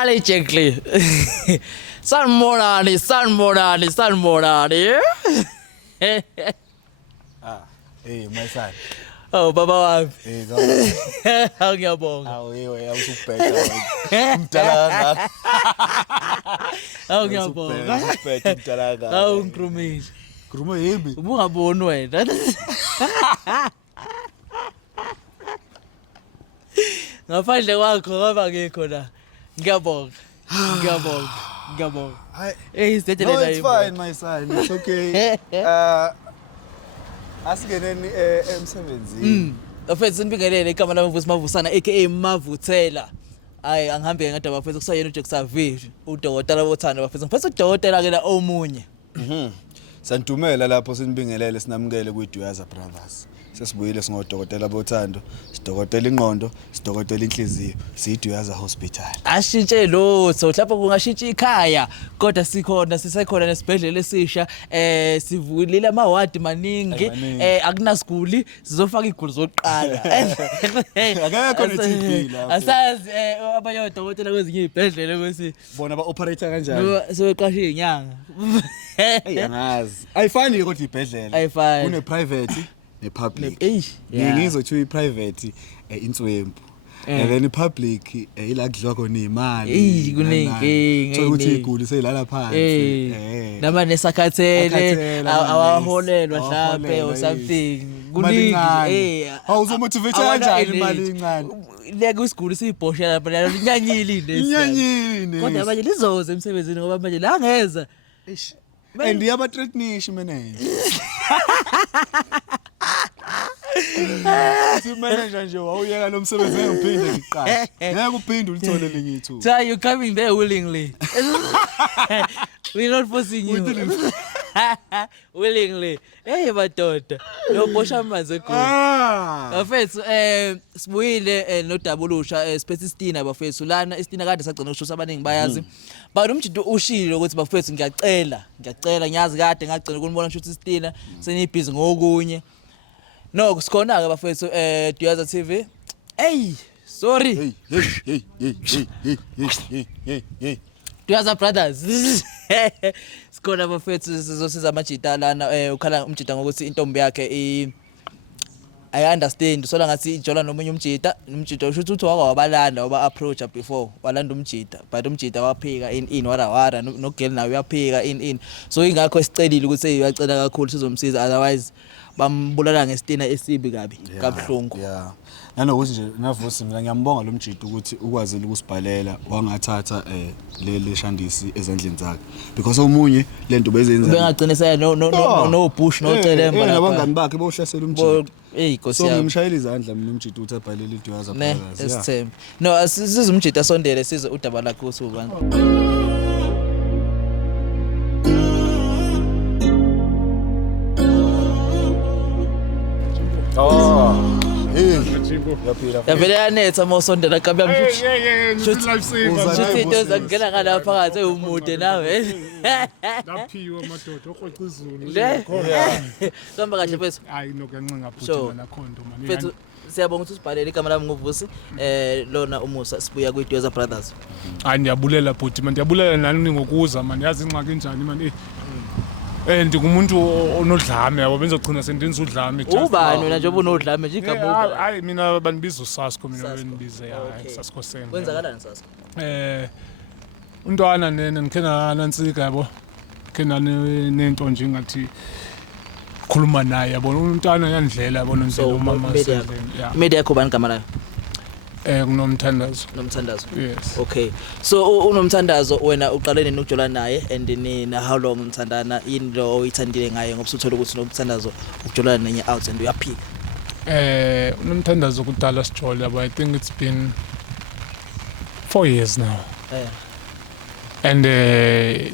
Allegedly. Sanborani. Hey, my son. Oh, Baba wami. Hey, Ngiyabonga. awusubheka. Umdala Ngiyabonga. usubheka umdala. Awungikhulumile. Khuluma yimbi. Ubungaboni wena. Ngaphandle kwakho ngoba ngikho la. Ngiyabonga. Hey, isithethele No, la. it's fine, my son. It's okay. Asigeneni emsebenzini. Afethu sinibingelele igama lami Mvusi Mavusana aka Mavuthela. Hayi angihambe ngada bafethu kusayena uJexavision udokotela bothando bafethu ngifethu udokotela ke la omunye. Santumela lapho sinibingelele sinamukele kuDuyaza Brothers. Sesibuyile singodokotela bothando, sidokotela ingqondo, sidokotela inhliziyo, siyiDuyaza Hospital. Ashintshe lotho lapha kungashintsha ikhaya kodwa sisekhona nesibhedlela esisha sivulile amawadi maningi akunasiguli sizofaka iguli zokuqala. Akekho neTP la. Asazi abanye odokotela kwezinye izibhedlela kwesi Bona ba operator kanjani? Sebeqashe inyanga. Angazi. Ayifani kodwa ibhedlela. Ayifani. Kune private nepublic. Yeah. Ngizothi iprivate inswempu. And then ipublic ila kudliwa khona imali. Kuningi. So ukuthi iguli selala phansi. Nama nesakhathele awaholelwa mhlawumbe or something. Kuningi. Awuzomotivate kanjani imali encane? Leke isiguli siyibhosha lapha lalo linyanyile Inyanyile. Kodwa manje lizoze emsebenzini ngoba manje la ngeza. And yaba threatenish manager. Manager nje wawuyeka lo msebenzi ngiphinde ngiqashe. Ngeke uphinde ulithole linye ithuba. So you coming there willingly. We're not forcing you. Willingly. Hey madoda. Lo bosha amanzi ekhona. Bafethu sibuyile nodabulusha Spacistina bafethu lana istina kade sagcina ukusho abaningi bayazi. But umjito ushilo ukuthi bafethu ngiyacela ngiyazi kade ngagcina ukunibona ukuthi istina senibhizi ngokunye. No kusikhona ke bafethu Duyaza TV. Hey sorry. Hey. Duyaza Brothers. Sikhona bafethu sizosiza amajita lana ukhala umjita ngokuthi intombi yakhe I understand sola ngathi ijola nomunye umjita usho ukuthi wabalanda waba approach before walanda umjita but umjita waphika in wara no girl nawe uyaphika in so ingakho sicelile ukuthi uyacela kakhulu sizomsiza otherwise bambulala ngestina esibi kabi kabuhlungu. Yeah. Nanokuthi nje navusi mina ngiyambonga lo mjita ukuthi ukwazile ukusibhalela wangathatha le shandisi ezandleni zakhe because omunye lento bezenza bengagcina no bush no celemba nabangani bakhe bohlasela umjita. Hey Nkosi yami. So ngimshayela izandla mina umjita uthi abhalele iDuyaza Brothers. Esithemba. No asize umjita sondele size udaba lakhe usubani. Yavele yanetha mawusondela kabi yamshuthi. Shuthi into zakungena ngala phakathi eyumude nawe. Laphiwa madoda oxoxa izulu. Samba kahle mfethu. Hayi nokuyancenga futhi na khondo manje. Mfethu siyabonga ukuthi usibhalele igama lami nguVusi lona umusa sibuya kwiDuyaza Brothers. Hayi ndiyabulela bhuti man ndiyabulela nani ngokuza man yazi ingxaki njani man ndingumuntu onodlame yabo benzogcina sendenza udlame ubani wena njengoba unodlame nje igama hayi mina banibiza uSasko mina benibiza hayi Saskoseni kwenzakalani Sasko untwana nene ngikena nansika yabo ngikena nento nje ngathi khuluma naye yabo untwana yandlela yabona indlela umama media yakho bani igama layo kunomthandazo. Yes. Okay. So unomthandazo wena uqalene nokujola naye and nina how long mthandana into oyithandile ngaye ngoba usuthola ukuthi nomthandazo ukujolana nenye out and uyaphika. Unomthandazo kudala sijole but I think it's been 4 years now. And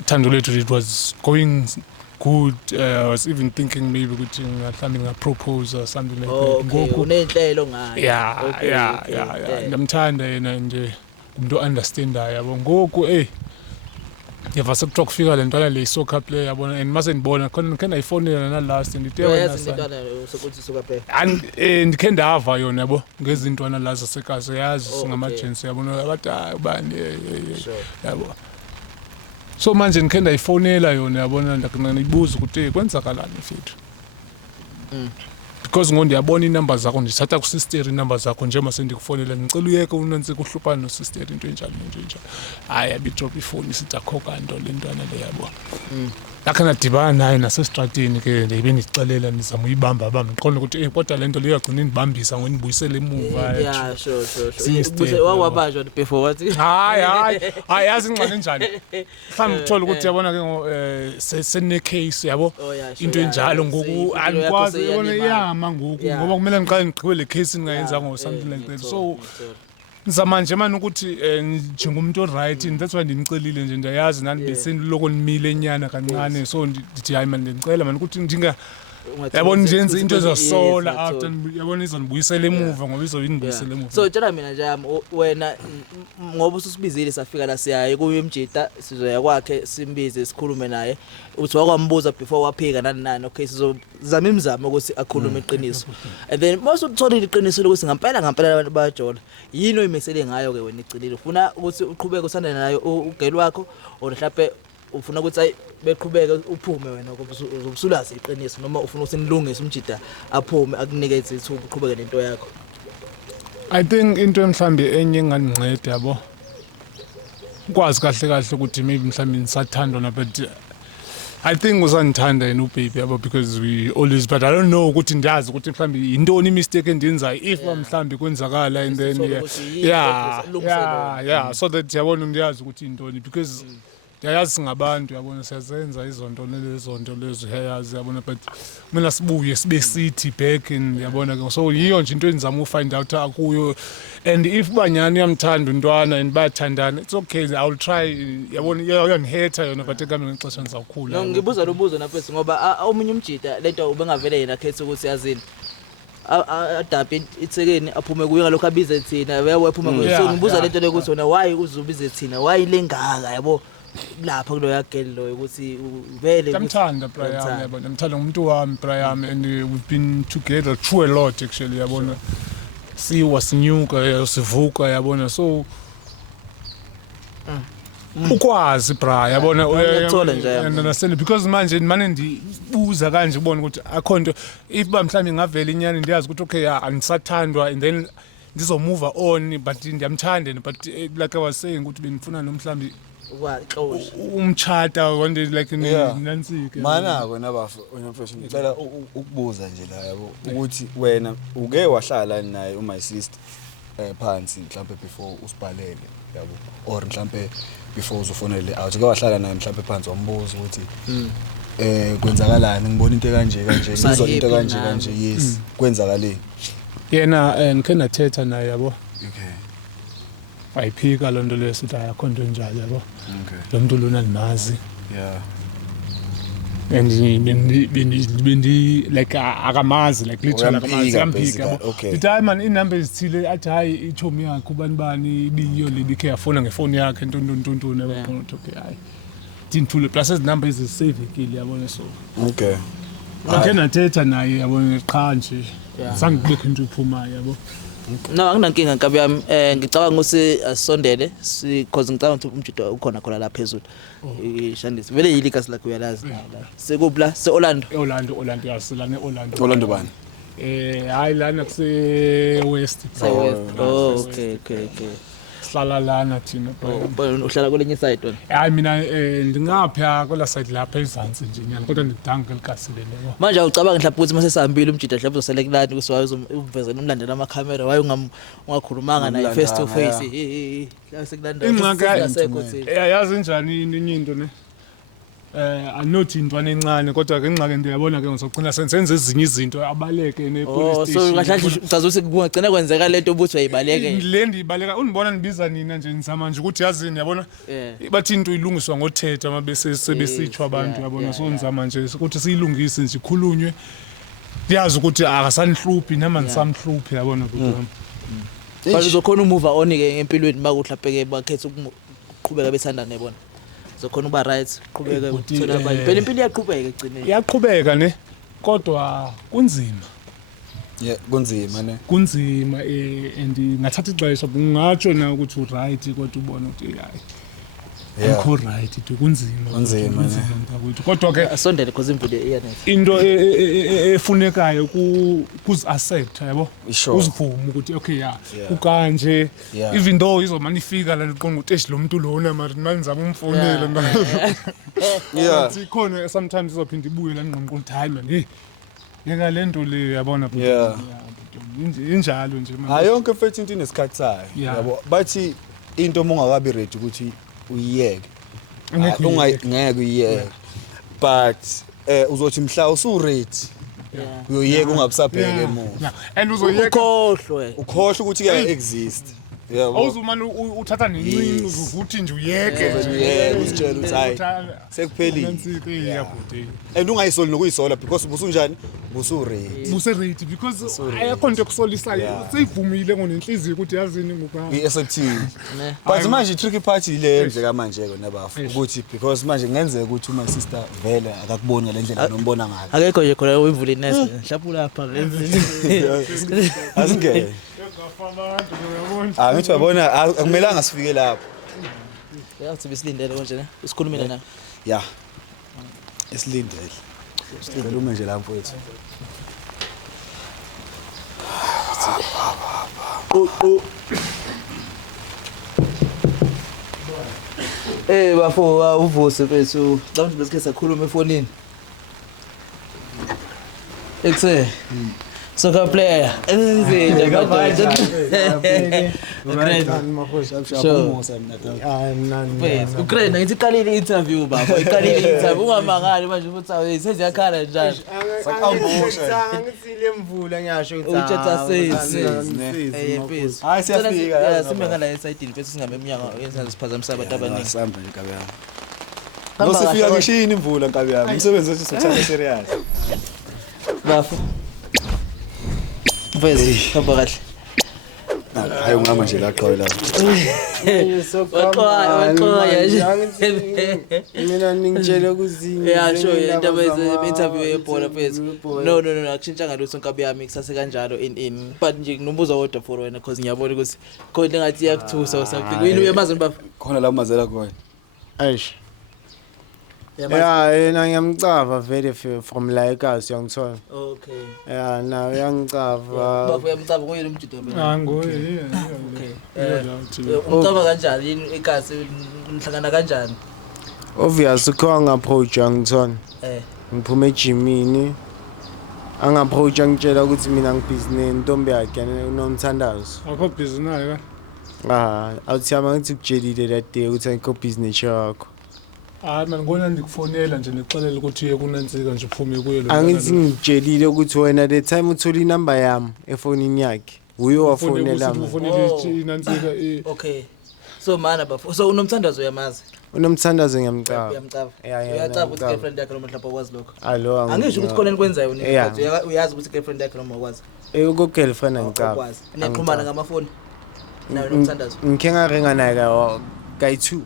thando lethu it was going good. I was even thinking maybe ngahlambi propose or something like that. Okay, unenhlelo ngayo. Yeah. Ngimthanda yena nje umuntu understandayo yabo. Ngoku yeva sekuthiwa kufika le ntwana le soccer player yabona and mase ndibona khona khe ndayifonela na last ndithe wena Intwana sokuthi soccer player. ndikhe ndava yona yabo ngezintwana la zasekazi yazi singamajensi yabona abathi ubani yabo so manje ndikhe ndayifonela yona yabona ndakuyibuza ukuthi kwenzakalani mfethu because ngondiyabona iinumber zakho ndithatha kusister iinumber zakho njengoba sendikufonela ndicela uyeke unantsika uhluphana nosister into enjalo hayi abidrop ifowuni isithi akho kanto le ntwana le yabo lakhe nadibana naye nasestrateni ke ndibe ndixelela ndizama uyibamba ndiqonda ukuthi kodwa le nto leyo yagcina indibambisa ngondibuyisela emuva yeah sure wabanjwa before wathi hayi yazi ingxaki njani mhlawumbe uthola ukuthi yabona ke sene case yabo into enjalo ngoku alikwazi yabona iyama ngoku ngoba kumele ngiqale ngiqhibe le case ningayenza ngo something like that so ngizama nje manje ukuthi njengomuntu oright that's why ndinicelile nje ndiyazi nani beseniloko nimile enyana kancane so ndithi hayi manje ngicela manje ukuthi ndinga yabona njenze into ezosola after yabona izonibuyisela emuva ngoba izobinibuyisela emuva so tshela mina nje wena ngoba ususibizile safika la siyaye kuye emjita sizoya kwakhe simbize sikhulume naye uthi wakwambuza before waphika nani okay sizozama imizamo ukuthi akhulume iqiniso and then mase uthola iqiniso lokuthi ngempela abantu bayajola yini oyimesele ngayo ke wena icilile ufuna ukuthi uqhubeke usandane nayo ugeli wakho or mhlawumbe ufuna ukuthi beqhubeke uphume wena uzobusulazi iqiniso noma ufuna usinilungise umjida aphume akunikeze ithuba uqhubeke nento yakho I think into mhlambi enye enganinceda yabo ukwazi kahle ukuthi maybe mhlambi nisathandwa na but I think uzandithanda yena ubaby yabo because we always but I don't know ukuthi ndiyazi ukuthi mhlambi intoni mistake endiyenzayo if mhlambi kwenzakala and then yeah so that yabona ndiyazi ukuthi intoni because ndiyazi singabantu yabona siyazenza izonto lezo hayazi yabona but mina sibuye sibe sithi back and yabona ke so yiyo nje into enzama ufind out akuyo and if banyani yamthanda untwana and bayathandana it's okay I will try yabona uyaniheta yona but ekambe ngexesha ngizakhula ngibuza lobuzo naphethe ngoba omunye umjida lento ubengavele yena khetha ukuthi yazini adaphe ithekeni aphume kuye ngalokho abize thina wayephuma kuye so ngibuza lento lokuthi wena why uzubize thina why lengaka yabo lapha kulo yageli lo ukuthi vele ngimthanda Brian yabona ngimthanda umuntu wami Brian and we've been together through a lot actually yabona sinyuka sivuka yabona so ukwazi Brian yabona uyathola nje understand because manje ndibuza kanje ubona ukuthi akho nto if mhlawumbe ngavela inyani ndiyazi ukuthi okay angisathandwa and then ngizomove on but ndiyamthanda but like I was saying ukuthi benifuna nomhlambi kwaxosha umchata one day like nansike mana wena bafu wena mfethu ngicela ukubuza nje la yabo ukuthi wena uke wahlala naye my sister phansi mhlawumbe before usibhalele yabo or mhlawumbe before uzofonele out uke wahlala naye mhlawumbe phansi wambuza ukuthi kwenzakalani ngibona into kanje ngizwa into kanje yes kwenzakaleni yena ngikhe nathetha naye yabo okay wayiphika lo nto lesithi ayakho nto njalo yabo okay lo muntu lona nimazi yeah and bendi like akamazi like literally akamazi amphika yabo the man inumber ezithile athi hayi ichomi yakhe ubani ibiyo lebikhe yafona ngefoni yakhe ntontontoni yabo okay hayi tinthule plus ezi number ezisave ikile yabona so okay ngakhe nathetha naye yabona qha nje sangibekho into iphumayo yabo no anginankinga nkabi yami ngicabanga ukuthi asondele because ngicabanga ukuthi umjito ukhona khona la phezulu ishandisi vele yilikasi lakho uyalazi sekupla Orlando yasilana Orlando bani hayi lana kuse west okay sihlala lana thina uhlala kwelinye side wena hayi mina ndingapha kwela side lapha ezantsi nje nyana kodwa ndidanga elikasile leyo manje ucabanga mhlawumbe ukuthi mase sihambile umjida mhlawumbe uzoselekilani kusiwayezovezela umlandela ama-camera waye ungakhulumanga naye face to face ingxaki yazi njani inye into ne anothi intwana encane kodwa ke ingxaki ndiyabona ke ngizogcina senze ezinye izinto abaleke nepolice station so kahle uzazuthi kungagcina kwenzeka lento obuthi wayibaleke le ndiyibaleka unibona nibiza nina nje nizama nje ukuthi yazini yabona bathi into ilungiswa ngothetha mabese sebesithwa abantu yabona so nizama nje ukuthi siyilungise nje ikhulunywe ndiyazi ukuthi akasanihluphi nama nisamhluphi yabona ukuthi bazokhona umove on ke empilweni makuhlapheke bakhetha ukuqhubeka bethandana yabona so khona uba right qhubeke Bhuti, uthola abanye phela impilo iyaqhubeka egcineni iyaqhubeka ne kodwa kunzima Yeah, kunzima ne. kunzima and ngathatha ixesha ngingatsho na ukuthi uright kodwa ubona ukuthi hayi Yeah. akho right kunzima Kunzima, ne. mntakwethu kodwa ke asondele because imvule iyanetha into efunekayo kuzi-accept yabo Sure. uzivume ukuthi okay ya Yeah. kukanje Yeah. even though izomane ifika la liqonga ukuthi eshi lo muntu lona mari manizama umfonela Yeah. khona sometimes izophinda ibuye la ngqonqo ukuthi hayi man hey yeka le nto le yabona bhuti. Yeah. Bhuti, injalo nje man. Hayi yonke mfethu into inesikhathi sayo. Yeah. Yabo. Bathi into mongakabi ready ukuthi uyiyeke. Angeke uyiyeke. Ngeke uyiyeke. But uzothi mhla usu ready. Uyoyeka ungabusabheke Yeah. emuva. Yeah. And uzoyeka ukhohlwe Ukhohle ukuthi kuya exist. Yabo. awuzumane uthatha nencinci uvuthi nje uyeke nje. Uyeke usitshela ukuthi hayi sekuphelile. Nansike Yeah. yabhuti. And ungayisoli nokuyisola because ubusunjani? Busu ready. Buse ready because ready. ayakho into ekusolisayo Yeah. seyivumile ngonenhliziyo ukuthi yazini ngokuhamba. I-SAT. ne But manje tricky part ile endleka manje ke nabafu ukuthi because manje kungenzeka ukuthi my sister vele akakuboni ngalendlela nombona ngayo. akekho nje khona imvule inetha mhlawumbe lapha Asingeke. Ngithi uyabona akumelanga sifike lapho. yathi bisilindele konje ne usikhulumile nawe Yeah. Isilindele. Sikhulume nje lapho wethu. bafo uvuse mfethu mhlawumbe besike sakhuluma efonini ekuse soccer player enzile madoda Ukraine ngithi iqalile interview baba iqalile interview ungamangali manje futhi awu seziyakhala njalo ngithile mvula ngiyasho uthatha sesi mfethu Hayi siyafika yazi. sime ngala esayidini mfethu singame eminyango yenza siphazamisa abantu abaningi Sihamba nkabi yami. Nosifika ngishini imvula nkabi yami. Umsebenzi wethu sothatha serious. bafo mfethu hamba kahle Hayi ungama nje la qhawe la. mina ningitshela kuzinye yeah sure indaba interview yebhola mfethu no akushintsha ngalutho nkabi yami kusase kanjalo in but nje nginobuza wodwa for wena because ngiyabona ukuthi khona ngathi iyakuthusa or something wini uyamazini bafo Khona la umazela khona. eish yena ngiyamcava vele from la ekhaya uyangithola okay yeah na uyangicava bafo uyamcaba ngoyini umjido mina Ngoye okay umcaba kanjani yini ekasi nihlangana kanjani obvious ukho ngapproach angithola ngiphume ejimini angapproach angitshela ukuthi mina ngibhizinesi intombi yakhe unomthandazo akho busy naye ka awuthiyama ngithi kujelile that day ukuthi ayikho business yakho hayi man ngona ndikufonela nje nixelela ukuthi uye kunansika nje uphume kuyo lo angithi ngitshelile ukuthi wena the time uthola inamba yami efonini yakhe uyo wafonela mina ufonela inansika okay so mana bafo so unomthandazo uyamazi unomthandazo ngiyamcava uyamcaba Yeah, uyacaba ukuthi girlfriend yakhe noma mhlawumbe akwazi lokho alo angisho ukuthi khona enikwenzayo Yeah. uyazi ukuthi girlfriend yakhe noma akwazi uko girlfriend ngicava akwazi niyaxhumana ngamafoni nawe nomthandazo ngike ngaringa naye kayi2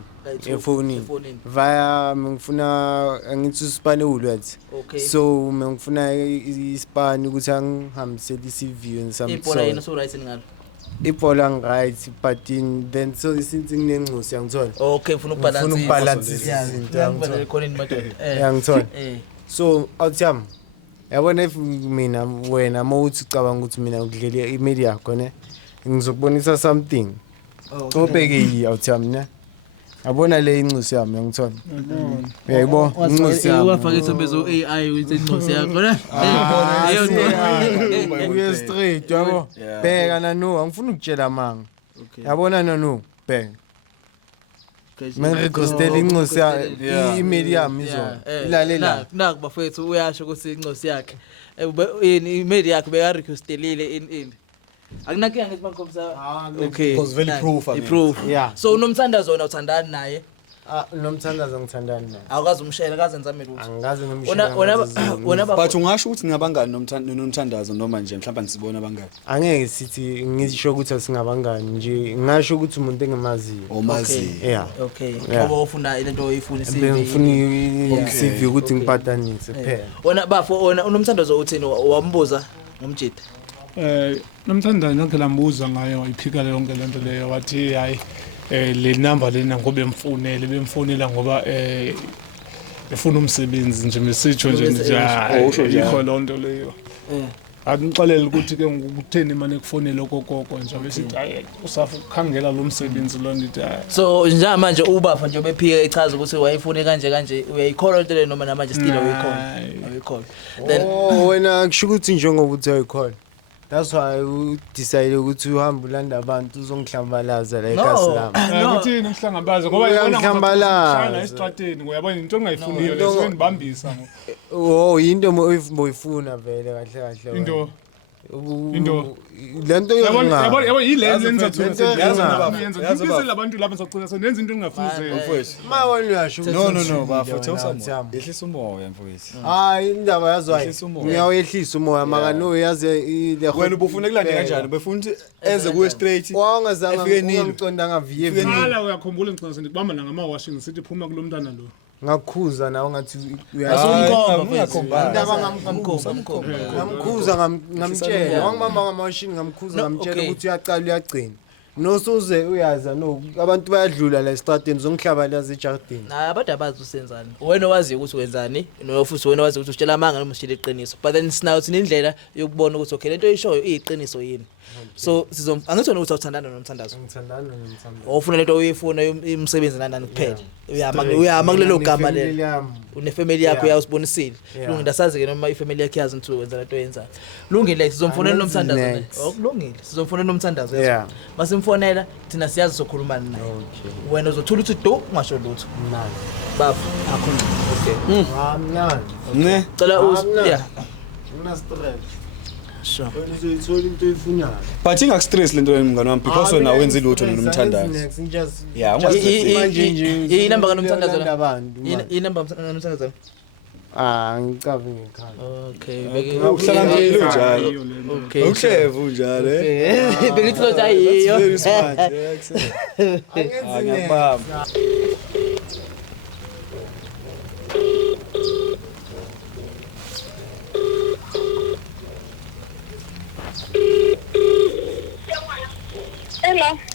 efonini efonini via ngifuna angithi usipane ulwathi okay so ngifuna isipani ukuthi angihambisele iCV and some ibhola yena so right ngalo ibhola right but then so since nginenxusi yangithola okay ufuna ngifuna ukubalance izinto yangibona khona ini madoda yangithola so awuthiyami yabona if mina wena mawuthi ucabanga ukuthi mina ngidlele imedia yakho ne ngizokubonisa something ubheke yi awuthiyami ne yabona le inxusi yami yangithola uyayibona inxusi yami wafaka isombezo AI with inxusi yakho ne uye straight yabo bheka nanu angifuni ukutshela manga yabona nanu bheka mina requestela inxusi i-email yami izona ilalela naku bafethu uyasho ukuthi inxusi yakhe i-email yakhe beka requestelile in akunankinga ngithi bangikhomisa okay Because very proof, I mean. proof Yeah. so unomthandazo wena uthandani naye Nomthandazo ngithandani naye. Awukazi umshayela kaze nizame lutho. Angikaze Wona ngimshaya. wona But ungasho ukuthi ningabangani nomthandazo noma nje mhlawumbe nisibona abangani. Angeke sithi ngisho ukuthi asingabangani nje ngasho ukuthi umuntu engemaziyo. Omazi. Yeah. Okay. Yeah. Ngoba ufuna lento oyifuna Bengifuna i-CV ukuthi ngipatanise phela. Wona bafo wona unomthandazo uthini wambuza ngomjida. Nomthandane ngakhe lambuza ngayo iphika yonke lento leyo wathi hayi le number lena ngoba bemfonela ngoba efuna umsebenzi nje mesitsho nje usho njalo. ikho lonto leyo. Angixolele ukuthi ke ukutheni manje kufonela kokoko nje besithi hayi usakhangela lo msebenzi lo ndithi hayi. So njengamanje ubapha nje bephika echaza ukuthi wayifune kanje uyayikhola into le noma namanje still awuyikhola. Then Wena kusho ukuthi njengoba uthi ayikhola. That's why you decide ukuthi uhambe ulanda abantu uzongihlambalaza la eKaslama. Ukuthi nimhlangabaza ngoba Uyangihlambalaza. Estrateni uyabona into ongayifuniyo leso nibambisa. Oh into oyifuna vele kahle. Into lento yabona yilenze enizathu Yazi yenza labantu laba sacina senenza into engafuze. Mfowethu. wena uyasho No bafethu usamoya. Yehlisa umoya mfowethu. hayi indaba yazwayo Yehlisa umoya. ngiyawehlisa umoya maka no yazi ile Wena ubufuna kulande kanjani? Befuna ukuthi eze kuwe straight. wangazanga Efike nilo. ungiconda ngaviye Qala uyakhumbula ngicela sendibamba ngama washing sithi phuma kulo mntana lo. ngakhuza nawe ngathi ngamkhuza ngamtshela wangibamba ngamashini ngamkhuza ngamtshela ukuthi uyacala uyagcina nosuze uyaza no abantu bayadlula la estradini zongihlabalaza ejardini abantu abazi usenzani. Wena wazi ukuthi wenzani nofuthi wena wazi ukuthi utshela amanga noma ushila iqiniso. But then sinawuthi indlela yokubona ukuthi okay lento oyishoyo iyiqiniso yini. So angithona ukuthi awuthandana nomthandazo. ngithandana nomthandazo Ofuna lento oyifuna umsebenzi nani kuphela. Uyama kulelo gama lelo. Unefamily yakho uyawusibonisile. Lungile asazi ke noma ifamily yakhe yazi ukuthi wenza lento oyenzayo. Lungile sizomfonela nomthandazo. Okulungile sizomfonela nomthandazo. Masimfonela thina siyazi sokhuluma naye. Wena uzothola ukuthi do ungasho lutho. mnandi Bafo akho. Okay. mnandi Ne? Cela yeah. una stress Sure. wena uzoyithola into oyifunayo But ingakustress lento wena mngani wami because wena wenza ilutho nomthandazo. Yeah, manje nje Yini number kanomthandazo la? abantu Yini number kanomthandazo? ngicabe ngekhala Okay. Uhlala ngilo njalo. Okay. Ukhevu njalo eh. Bengithi lo ayiyo. Very smart. Ngiyabamba.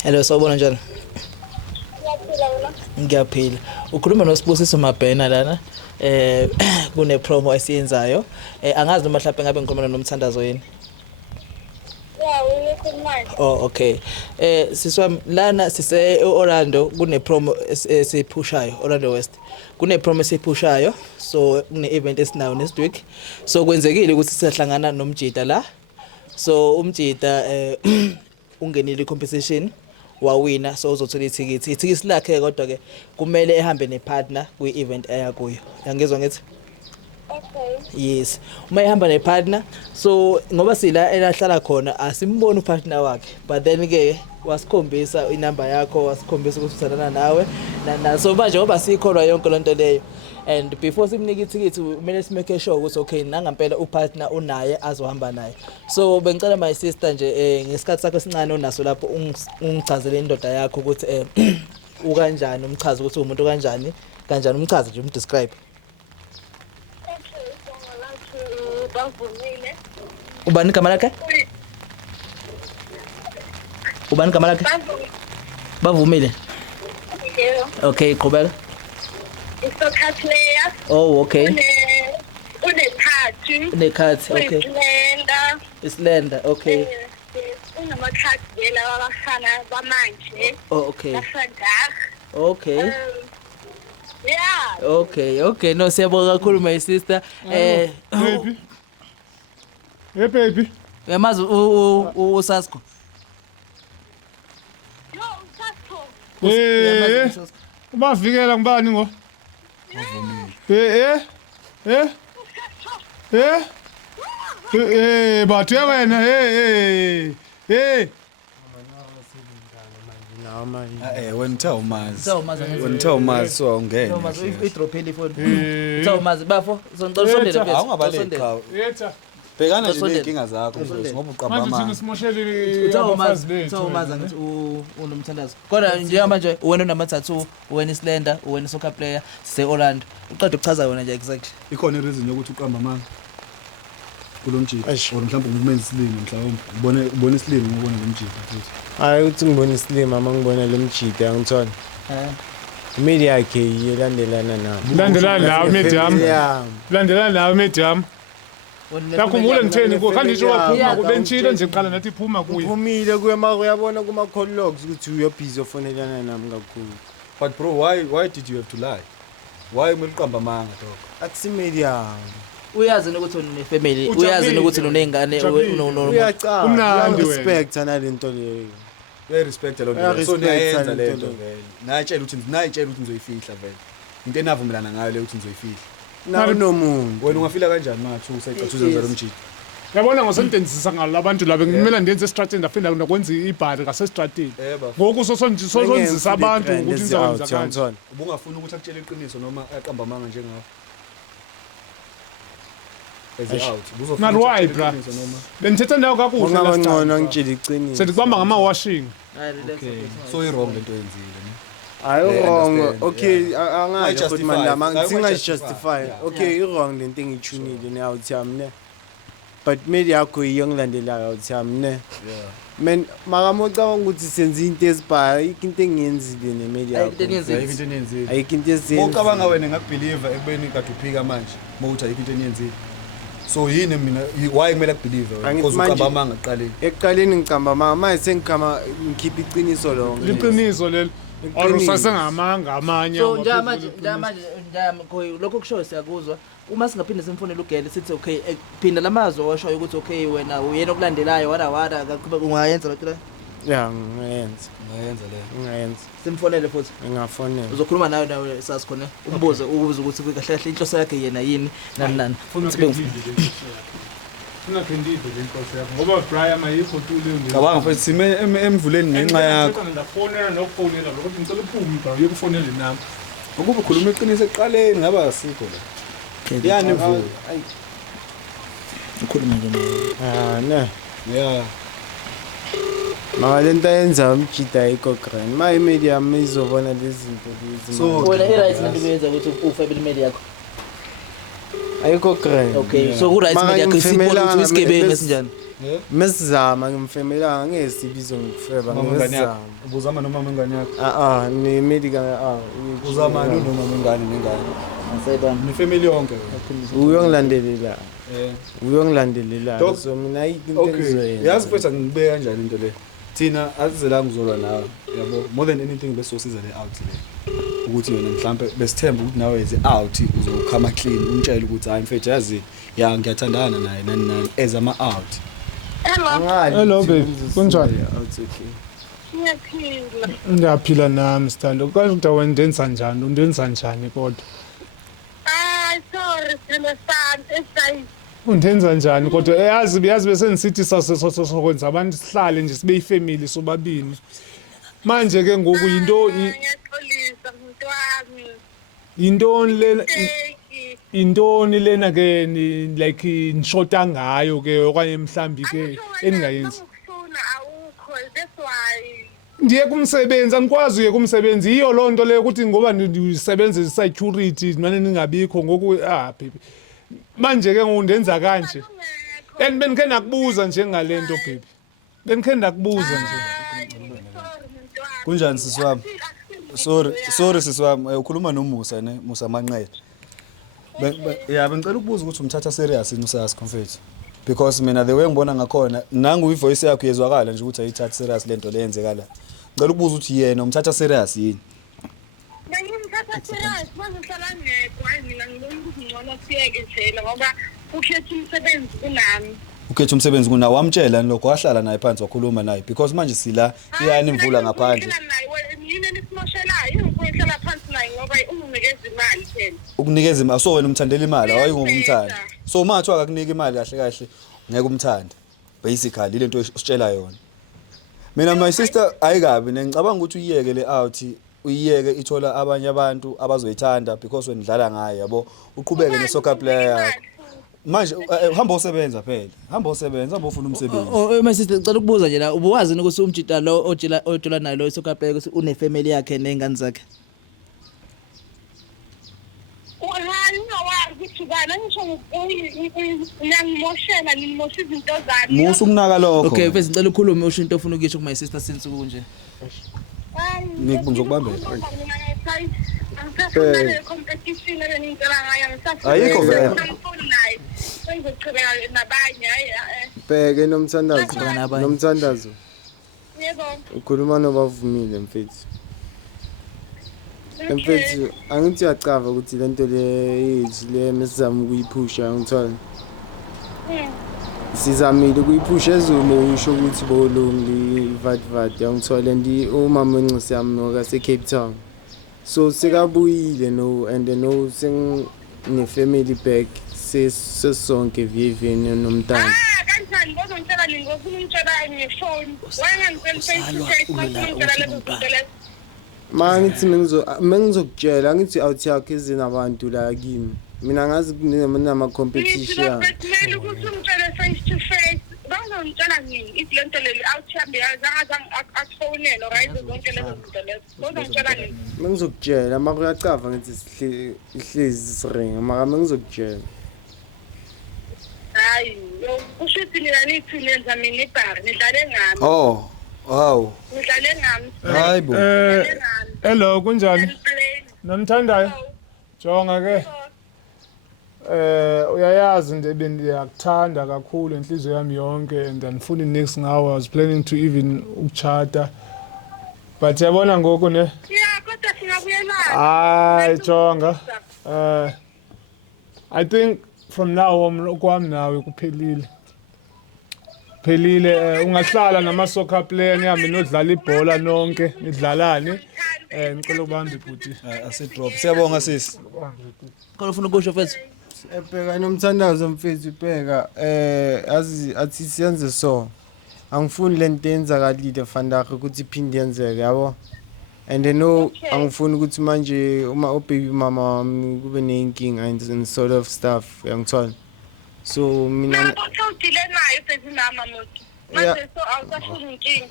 Hello, sawubona njani? Ngiyaphila. Ukhuluma noSibusiso Mabhena lana. Kune promo esiyenzayo. Angazi noma mhlawumbe ngabe ngikhuluma nomthandazo yini. Oh okay. Siswami lana sise Orlando kune promo esiphushayo Orlando West. Kune promo esiphushayo so kune event esinayo next week. So kwenzekile ukuthi siyahlangana nomjida la. So umjida ungenile competition wawina so uzothola ithikithi lakhe kodwa ke kumele ehambe nepartner kwi-event eya kuyo. Yangizwa ngithi? Okay. Yes. Uma ehamba nepartner so ngoba sila elahlala khona asimboni upartner wakhe but then ke wasikhombisa inamba yakho wasikhombisa ukuthi uthandana nawe na so manje ngoba sikholwa yonke lonto leyo and before simnika ithikithi kumele simake sure ukuthi okay nangampela upartner unaye azohamba naye. So bengicela my sister nje ngesikhathi sakho sincane onaso lapho ungichazele indoda yakho ukuthi ukanjani umchaza ukuthi umuntu kanjani umchaza nje umdescribe. Ubani igama lakhe? Ubani igama lakhe? Bavumile. Okay, qhubeka. Isokhatleya. Oh, okay. Unekhathi, okay. Islender, okay. Unamakhathi la wabafana bamanje. Oh, okay. Bafandag. Okay. Yeah. Okay. No, siyabonga kakhulu my sister. Baby. Hey baby. Uyamazi uSasko? Yo, Sasko. Bavikela ngibani ngo? Bathu wena nawo manje wena uthe umazi Sawumazi wena uthe umazi so awungene Sawumazi i-drop-ile ifoni. Sawumazi bafo ngicela usondele mfethu. awungabaleki cha Yetha. bhekana nje Usondele. nezinkinga zakho mfowethu ngoba uqamba Manje thina amanga simoshele abafazi bethu. Sawumazi ngathi unomthandazo. Kodwa njengamanje wena unama-tattoo, wena islender, wena soccer player, sise-Orlando. Uqeda ukuchaza wena nje exactly. ikhona ireason yokuthi uqamba amanga kulo mjito Eish. or mhlawumbe ngumenzi isilimo mhlawumbe ubone isilimo ngobona lo mjito futhi hayi uthi ngibona isilima uma ngibona lo mjida ngithona media yakhe iyelandelana nabo Landelana nawe medium. Yeah. Landelana nawe medium. Wena Yakhumbula ngitheni kuwe kanti nje waphuma Yeah. kubentshile nje qala nathi iphuma kuye. Uphumile kuye mara uyabona kuma call logs ukuthi uyo busy ofonelana nami kakhulu but bro why did you have to lie why kumele uqamba amanga dog akusi media uyazi ukuthi une-family, Ujabulile. uyazi ukuthi uney'ngane, uyacala Umnandi wena. respect nalento leyo uyayirespecta lo nto so Uyarespecta niyayenza le le nto nto vele nayitshela ukuthi nizoyifihla vele into enavumelana ngayo le ukuthi nizoyifihla nawo nomuntu wena ungafila kanjani mathi usayicathuza lo mjito Yabona ngosentenzisa ngalo abantu laba ngimela ndenze estrateni ndaphinda ngakwenza ibhari ngasestrateni. yebo Ngoku sosonzisa abantu ukuthi nizakwenza kanje. ubungafuna ukuthi akutshele iqiniso noma aqamba amanga njengawo as out ubuzofuna Not why, ukuthi akutshele bra? iqiniso noma Bengithetha nayo kakuhle ungaba last ngcono time. angitshela iqiniso Sendikubamba ngama washing. okay so i-wrong lento yenzile ne hayi Yeah, wrong understand, okay yeah. angazi futhi Justify. mandama Justify. ngingajustify Yeah. okay i-wrong lento engithunile ne awuthi yami but media yakho yiyo ngilandelayo awuthi yami ne yeah man makamocabanga ukuthi senze into ezibhaya ayikho into engiyenzile ne-media Ayikho into yakho engiyenzile. ayikho into eniyenzile ayikho into ezenzile ucabanga wena ngakubelieve ekubeni kade uphika manje mawuthi ayikho into eniyenzile so yini mina why kumele akubelieve wena Angithi because manje- uqamba amanga ekuqaleni ekuqaleni ngicamba manje sengikhama ngikhipha iqiniso lonke Liqiniso leli. Or Iqiniso. usasengamanga amanye. So angaphezulu njamanje lokho kushoyo siyakuzwa. Uma singaphinde simfonele uGele sithi okay phinda lamazwi owashoyo ukuthi okay wena uyena okulandelayo wada ungayenza lento le. ya ngayenza ngayenza le Simfonele futhi. ngingafonela Uzokhuluma nawe sasi khona umbuze ukuze ukuthi kahle kahle inhloso yakhe yena yini nani. Funa phindile lenkosi yakho ngoba Brian ayikho tu leyo nto. cabanga mfethu sime emvuleni ngenxa yakho Ndafonela nokufonela lokho ngicela uphume bro yekufonela nami. ukuba ukhuluma iqiniso ekuqaleni ngaba asikho la yani imvula Ukhuluma nje naye. ne yeah maka lento ayenza umjida ayikho grand ma imedia yami izobona lezi zinto lezi So- Wena i-right lento uyenza ukuthi u-family media yakho. ayikho grand Okay so ku-right media yakho isibona ukuthi isigebengu esinjani. mesizama ngimfemelanga ngeke sibizo ngikufeba mama ngane ngizama yakho ubuzama noma mangane yakho ne media uzama noma mangane nengane Asayibani. nefamily yonke uyongilandelela eh uyongilandelela Dog- so mina ayikho into okay engizoyenza yazi mfethu ngibeka kanjani into le thina asizelanga uzolwa nawe yabo more than anything besosiza le out le ukuthi yona mhlambe besithemba ukuthi nawe eze out uzokhama clean umtshele ukuthi hayi mfethu yazi ya ngiyathandana naye nani as ama out Hello, Angali Hello, ukuthi babe. ngizosula Kunjani? out, okay. ngiyaphila. Ngiyaphila nami sithando. Kwazi ukuthi wendenza njani? Undenza njani kodwa? Sorry, phela sami, Undenza njani kodwa yazi bese nisithi sokwenza abantu sihlale nje sibe yifamily sobabini. Manje ke ngoku ngiyaxolisa mntwami. intoni lena Teki. intoni lena ke like nishota ngayo ke okanye mhlambi ke eningayenzi. Ngikufuna awukho, that's why. Ndiye kumsebenzi anikwazi uye kumsebenzi iyo loo nto leyo ukuthi ngoba ndisebenza security manje ningabikho ngoku baby manje ke ngondenza kanje and benikhe nakubuza nje ngalento baby benikhe ndakubuza nje Sorry mntwami. kunjani sisi wami sorry sisi wami ukhuluma noMusa ne Musa Manqele yeah bengicela ukubuza ukuthi umthatha serious ini usasi confethi because mina the way ngibona ngakhona nangu ivoice yakho yezwakala nje ukuthi ayithatha serious lento leyenzekala ngicela ukubuza ukuthi yena umthatha serious yini Ngimthatha serious, bazohlala ngekho, hayi mina ngibona ukuthi ngcono siyeke njena ngoba ukhetha umsebenzi kunami. ukhetha umsebenzi kuna wamtshela lokho wahlala naye phansi wakhuluma naye because manje sila iyani imvula ngaphandle Yini nisimoshelayo, ngikhohlala phansi naye ngoba unginikeza imali phela. ukunikeza imali so wena umthandela imali awayingomthanda so mathu akakunika imali kahle kahle ngeke umthande basically lento ositshela yona Mina my sister ayikabi ngicabanga ukuthi uyiyeke le out uyiyeke ithola abanye abantu abazoyithanda because wenidlala ngayo yabo uqhubeke ne soccer player yakho manje hamba usebenza phela hamba ufuna umsebenzi my sister ngicela ukubuza nje la ubuwazi ukuthi umjita lo ojola nayo lo soccer player ukuthi une family yakhe nezingane zakhe musu kunaka lokho okay bese ngicela ukukhuluma usho into ofuna ukuyisho kuma sister since kunje ngizokubambela competition ngicela ngayo ayikho vele sengizochubeka nabanye bheke nomthandazo yebo ukhuluma nobavumile mfethu mfethu angithi uyacava ukuthi lento le yethu le mesizama ukuyiphusha ngithola sizamile ukuyiphusha eZulu usho ukuthi bolongi vadvad ngithola ndi umama wencisi yami noka se Cape Town so sekabuyile no and no sing ne family back sesonke vivini nomntana kanjani ngozongitshela ngofuna umtshela ngefoni wangangicela le mangithi mengizokutshela ngithi awuthi yakho ezinabantu la kimi mina ngazi kunama competition kumele ukuthi umtshele face to face bazongitshela ngini izinto leli awuthambe yazangaza akufonela right zonke lezo zinto lezo bazongitshela ngini mengizokutshela mara uyacava ngithi ihlezi siringa mara mengizokutshela hayi kusho ukuthi mina nithi nenza mina ibar nidlale ngami oh wow nidlale ngami hayibo hello kunjani namthandayo jonga ke uyayazi nje bendiyakuthanda kakhulu enhliziyo yami yonke and andifuni next ngawe I was planning to even ukuchata but yabona ngoku ne yeah kodwa singabuyela hayi jonga I think from now on kwami nawe kuphelile ungahlala nama soccer player nihambe nodlala ibhola nonke nidlalane ngicela ubambe bhuti asidrop siyabonga sisi khona ufuna ukusho mfethu ebheka nomthandazo mfethu ibheka athi siyenze so angifuni lento yenzakalile fanele ukuthi iphinde yenzeke yabo and I know angifuni ukuthi manje uma baby mama wami kube nenkinga and sort of stuff ngithola so mina ngidile nayo baby mama mothi manje so awusafuni inkinga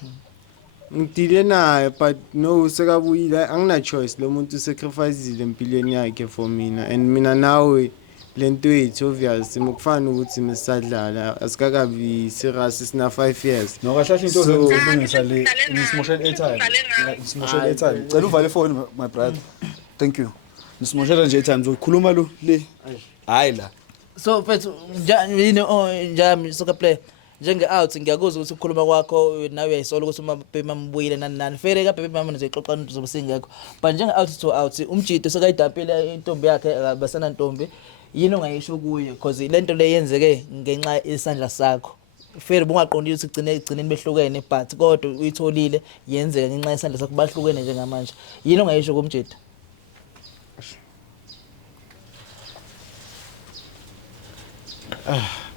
ngidile naye but no sekabuyile angina choice lo muntu sacrificeile empilweni yakhe for mina and mina nawe lento yethu obvious mukufana ukuthi misadlala asikakabi serious sina 5 years nokahlahla into zolungisa le nisimoshela airtime cela uvale phone my brother thank you nisimoshela nje airtime zokhuluma lo le hayi la so mfethu njami soccer player njenge out ngiyakuzwa ukuthi ukukhuluma kwakho nawe uyayisola ukuthi uma baby mambuyile nani fere ka baby mama nizoxoxa nizobe singekho but njenge out to out umjito sekayidampile intombi yakhe abasana ntombi yini ongayisho kuye because lento le yenzeke ngenxa isandla sakho fere bungaqondile ukuthi igcineni behlukene but kodwa uyitholile yenzeka ngenxa isandla sakho bahlukene njengamanje yini ongayisho kumjito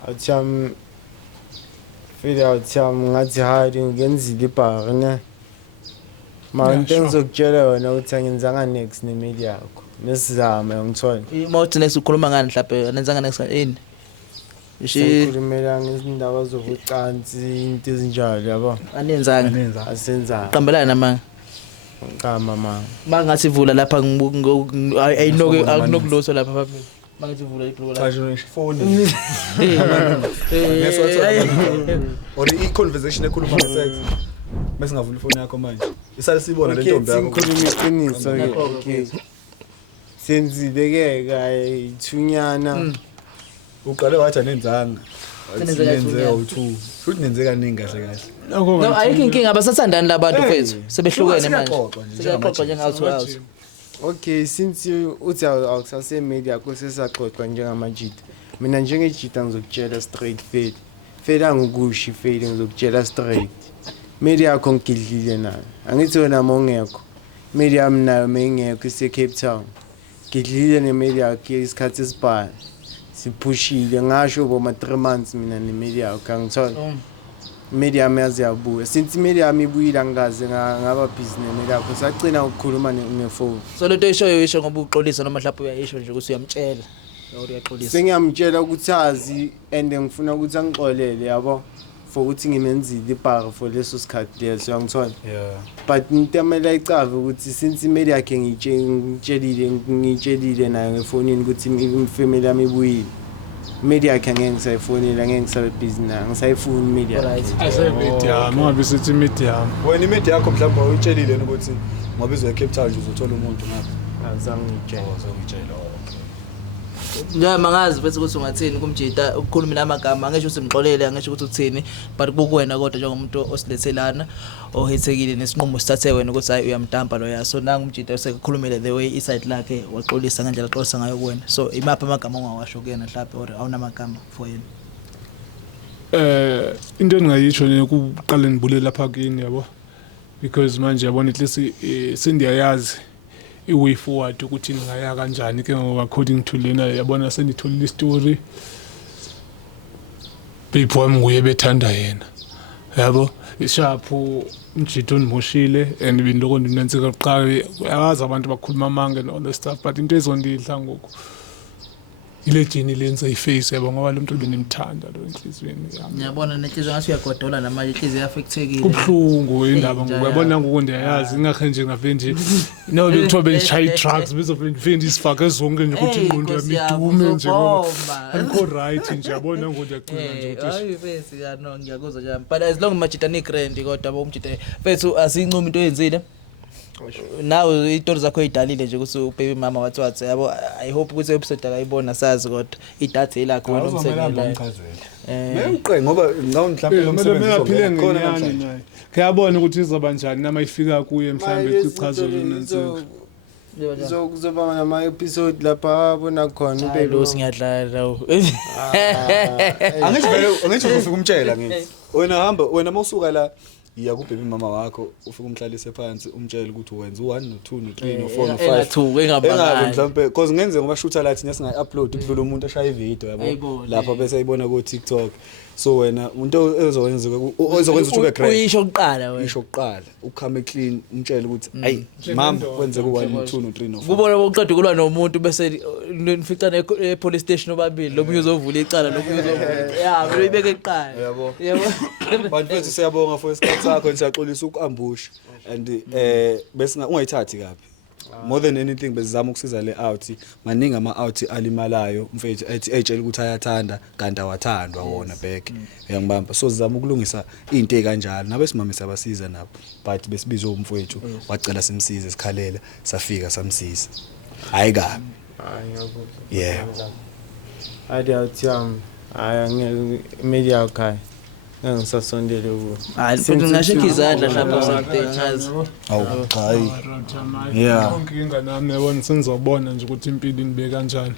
atham feel atham ngathi hayi ngenzile ibar ne manje ngizokutshela wena ukuthi angenzanga next nemedia yakho nesizame ngithola mawuthi next ukhuluma ngani mhlawumbe anenzanga next ini sikhulumela ngezindaba zokucansi into ezinjalo yabo anenzanga asenza qambelana namanga qama mama bangathi vula lapha ayinoke akunokuloso lapha phambili bangathi vula ibhloko lapha cha phone or i-conversation ekhuluma ngesex bese ngavula ifoni yakho manje isale sibona le ntombi yakho ngikhuluma iqiniso okay senzile ke kayithunyana uqale wathi anenzanga senze u2 futhi nenze kaningi kahle no ayikho inkinga abasathandani labantu fethu sebehlukene manje siyaxoxa njengawo okay since uthi awusase media kusesaxoxa njengamajita mina njengejita ngizokutshela straight fade angikushi fade ngizokutshela straight media yakho ngidlile nayo angithi wena mongekho media yami nayo mengekho ise Cape Town ngidlile nemedia yakho isikhathi esibhaya siphushile ngasho boma 3 months mina nemedia yakho angithola media yami yaziyabuya since media yami ibuyile angikaze ngaba busy nemedia yakho sagcina ukukhuluma ngefoni so lento ishoyo isho ngoba uxolisa noma mhlawumbe uyayisho nje ukuthi uyamtshela or uyaxolisa sengiyamtshela ukuthi azi and ngifuna ukuthi angixolele yabo for ukuthi ngimenzile ibhara for leso sikhathi leso uyangithola but ngitamela icave ukuthi since media yakhe ngitshelile nayo ngefonini ukuthi ifamily yami ibuyile media yakhe ngeke ngisayifonela ngeke ngisabe busy nayo ngisayifuni media asemedia ngoba sithi media wena imedia yakho mhlawumbe uyitshelile ukuthi ngoba izwe Cape Town nje uzothola umuntu ngapha azange ngitshele nje mangazi bese ukuthi ungathini kumjita ukukhuluma namagama angisho ukuthi imxolele angisho ukuthi uthini but kukuwena kodwa njengomuntu osilethelana ohethekile nesinqumo sithathe wena ukuthi hayi uyamdampa lo yaso nanga umjita usekukhulumile the way iside lakhe waxolisa ngandlela axolisa ngayo kuwena so imapha amagama ongawasho kuyena mhlawumbe or awunamagama for yena into engayisho ne kuqala nibule lapha kini yabo because manje yabona at least sendiyayazi iway forward ukuthi ngaya kanjani ke ngoba according to lena yabona senditholile istory people wami nguye bethanda yena yabo ishaphu umjito onimoshile and bindoko ndinenseka kuqala ayazi abantu bakhuluma amanga and all the stuff but into ezondidla ngoku ile jini lenza iface yabo ngoba lo muntu benimthanda lo enhlizweni yami ngiyabona nenhliziyo ngathi uyagodola namanje inhliziyo affectekile kubhlungu indaba ngoku uyabona ngoku ndiyayazi ingakhe nje ngave nje no bekuthiwa benishaya drugs bezovenda isifake zonke nje ukuthi ingqondo yami idume nje ngoba andikho right nje yabona ngoku ndiyacina nje ukuthi hayi face no ngiyakuzwa nje but as long majita ni grand kodwa bomjita fethu asincuma into oyenzile now itori zakho idalile nje ukuthi ubaby mama wathi yabo I hope ukuthi episode akayibona sazi kodwa idatha elakho wena umsebenzi Meyiqe ngoba ngawo mhlawumbe lo msebenzi khona namhlanje kuyabona ukuthi izoba njani nama ifika kuye mhlawumbe ichazo lonansuku kuzoba nama episode lapha bona khona ube lo singiyadlala angithi ufika umtshela ngithi wena mawusuka la iya ku baby mama wakho ufika umhlalise phansi umtshela ukuthi wenza u1 no2 no3 no4 no5 engathuki engabangani mhlawumbe because ngenze ngoba shutha la singayi upload kudlula umuntu ashaya ivideo yabo lapha bese ayibona ku TikTok so wena umuntu ezokwenza ukuthi ube great uyisho kuqala wena isho kuqala ukhame clean umtshela ukuthi hayi mama kwenze ku1 no2 no3 no4 kubona uqeda ukulwa nomuntu bese nificana epolice station obabili lo munye uzovula icala lo munye uzovula vele ibeke iqala yabo bantu bethu siyabonga for isikhathi sakho siyaxolisa ukuambush and bese ungayithathi kabi more than anything bezizama ukusiza le out maningi ama out alimalayo mfethu ethi etshela ukuthi ayathanda kanti awathandwa wona back uyangibamba so sizama ukulungisa into ekanjalo nabe simamisa abasiza nabo but besibizwe umfowethu wacela simsize sikhalela safika samsiza hayi kabi yeah ade awuthiyami hayi media yakhe ngisasondele kuwo hayi futhi ngashekha izandla lapho something ngazi awu hayi yeah inkinga nami yabona senizobona nje ukuthi impilo inibeke kanjani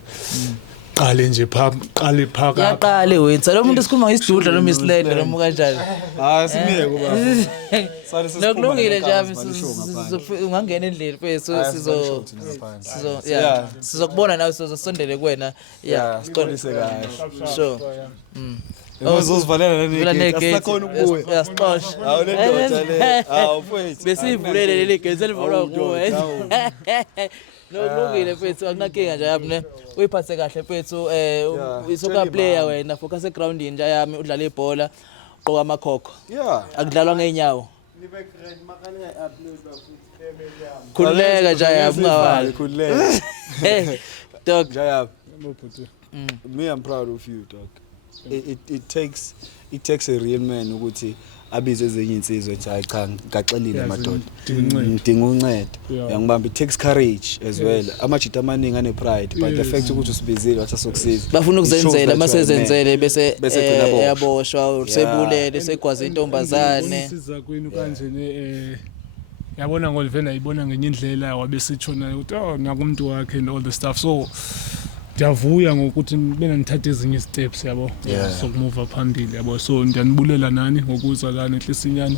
qale nje qale phaka yaqale wethu lo muntu sikhuluma ngesidudla noma isilende noma kanjani simike kuba nokulungile nje ungangena endlini mfethu sizokubona nawe sizosondele kuwena yeah siqolise kahle sure Uzosivalela nene asikhona ukubuya uyasixosha awulendoda le mfethu besivulele leli gate selivulwa kuwe nokulungile mfethu akunankinga nje yami ne uyiphathe kahle mfethu isoccer player wena focus egroundini nje yami udlala ibhola qoka amakhokho akudlalwa ngeenyawo khuleka nje yami ungawali khuleka dog Jayab me I'm proud of you dog it takes a real man ukuthi abize ezenye insizwe ethi hayi cha ngaxelile madoda ngidinga uncedo uyangibamba it takes courage as well amajita amaningi ane pride but the fact ukuthi usibizile wathi sokusiza bafuna ukuzenzela masezenzele bese yaboshwa usebulele segwaza intombazane siza kwini kanje ne yabona ngolivena ayibona ngenye indlela wabesitshona ukuthi nakumuntu wakhe and all the stuff so ndiyavuya ngokuthi mina ngithathe ezinye steps yabo sokumove phambili yabo so ndiyanibulela nani ngokuza lana ehlisinyana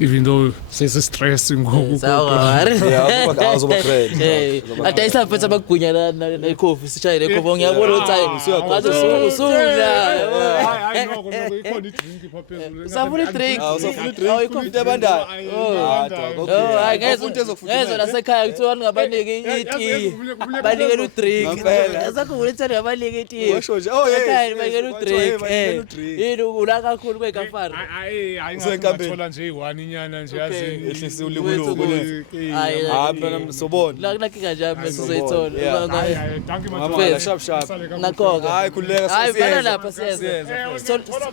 even though sesi-stress ngoku adayisa mfethu abagunya nekhofi sishaye lekhofi ngiyabona ukuthi ngathi usula ikhona idrink pha phezulu usafuna idrink into ebandayo ngezwe lasekhaya kuthiwa ningabaniki itiye banikela udrink asakhumbula ithanda ngabaniki itiye ekhaya banikela udrink yini ula kakhulu kwekafari ayingathola nje iyi-1 inyana nje yazi ehlise ulibuluko phela sobona la kunakika nje sizoyithola mama sharp nakho-ke hayi khululeka hayi bana lapha siyeza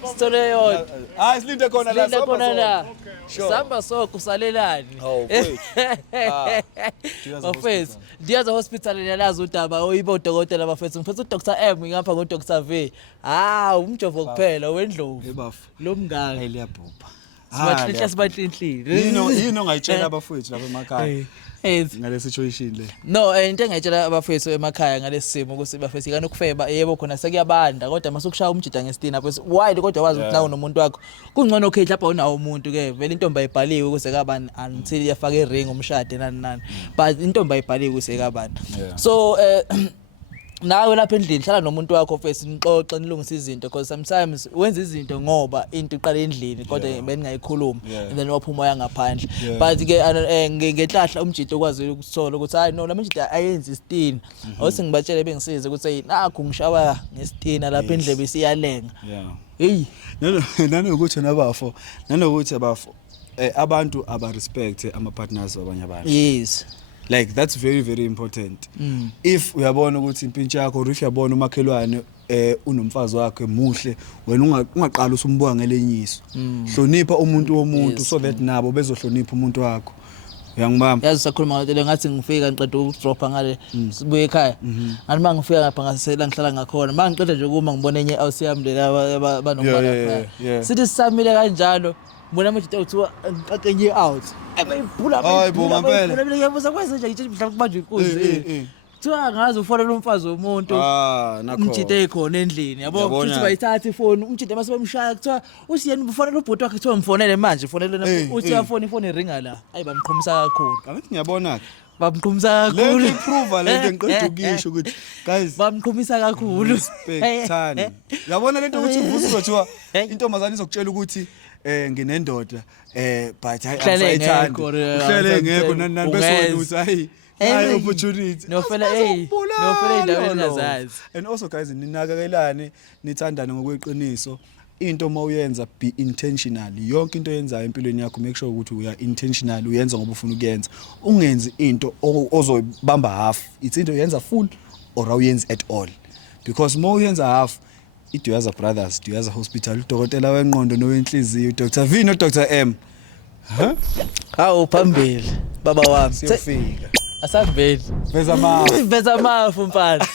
sithole yona hayi silinde khona la silinde khona la sihamba soko usalelani bafethu ndiyaza hospital yalazi udaba oyibo udokotela bafethu ngiphethe uDr M ngapha ngoDr V umjovo kuphela wendlovu ebafu lo mngaka liyabhubha sibahle sibahle yini ongayitshela abafowethu lapha emakhaya ngale situation le no into engayitshela abafethu emakhaya ngalesi simo ukuthi bafethu ikani ukufeba yebo khona sekuyabanda kodwa masukushaya umjida ngestina bese why kodwa wazi ukuthi nawo nomuntu wakho kungcono okay lapha unawo umuntu ke vele intombi ayibhaliwe ukuze kabani until yafaka iring umshade nani but intombi ayibhaliwe ukuze kabani so nawe lapha endlini hlala nomuntu wakho first nixoxe nilungise izinto because sometimes wenza izinto ngoba into iqala endlini kodwa beningayikhuluma and then waphuma uya ngaphandle but ke ngehlahla umjito ukwazi ukuthola ukuthi hayi no lamjito ayenzi istina awuthi ngibatshele bengisize ukuthi nakho ngishawa ngestina lapha endlebe isiyalenga hey nanokuthi nanokuthi abafo abantu aba respect ama partners abanye abantu yes like that's very very important if uyabona ukuthi impintshi yakho or if uyabona umakhelwane unomfazi wakhe muhle wena ungaqala usumbuka ngelenyiso hlonipha umuntu womuntu so that nabo bezohlonipha umuntu wakho uyangibamba yazi sakhuluma ngale ngathi ngifika ngiqeda ukudropa ngale sibuye ekhaya ngathi mangifika ngapha ngasela ngihlala ngakhona mangiqeda nje kuma ngibona enye house yami lela banomntwana sithi sisamile kanjalo bona manje uthiwa ngiqaqenye out abayibhula hayibo ngempela ngiyabuza kwenze nje mhlawumbe kubanje inkunzi kuthiwa ngazi ufonela umfazi womuntu nakho umjide ekhona endlini yabo ukuthi bayithatha ifoni umjide mase bamshaya kuthiwa usiyeni ufonela ubhuti wakhe kuthiwa mfonele manje fonele uthi ifoni ringa la hayi bamqhumisa kakhulu ngathi ngiyabona ke bamqhumisa kakhulu le improve le nto ngiqeda ukisho ukuthi guys bamqhumisa kakhulu spectani yabona lento ukuthi uvusa uzothiwa intombazana izokutshela ukuthi nginendoda but ayithandi uhlele ngekho nani besona uthi hayi opportunity nofela indawo engazazi and also guys ninakakelane nithandane ngokweqiniso into mawuyenza be intentional yonke into oyenzayo empilweni yakho make sure ukuthi uya intentional uyenza ngoba ufuna ukuyenza ungenzi into ozoyibamba half it's into uyenza full or awuyenzi at all because mawuyenza half iDuyaza Brothers Duyaza Hospital udokotela wenqondo nowenhliziyo Dr V no Dr M hawo phambili baba wami siyofika asaveli veza mafu mfana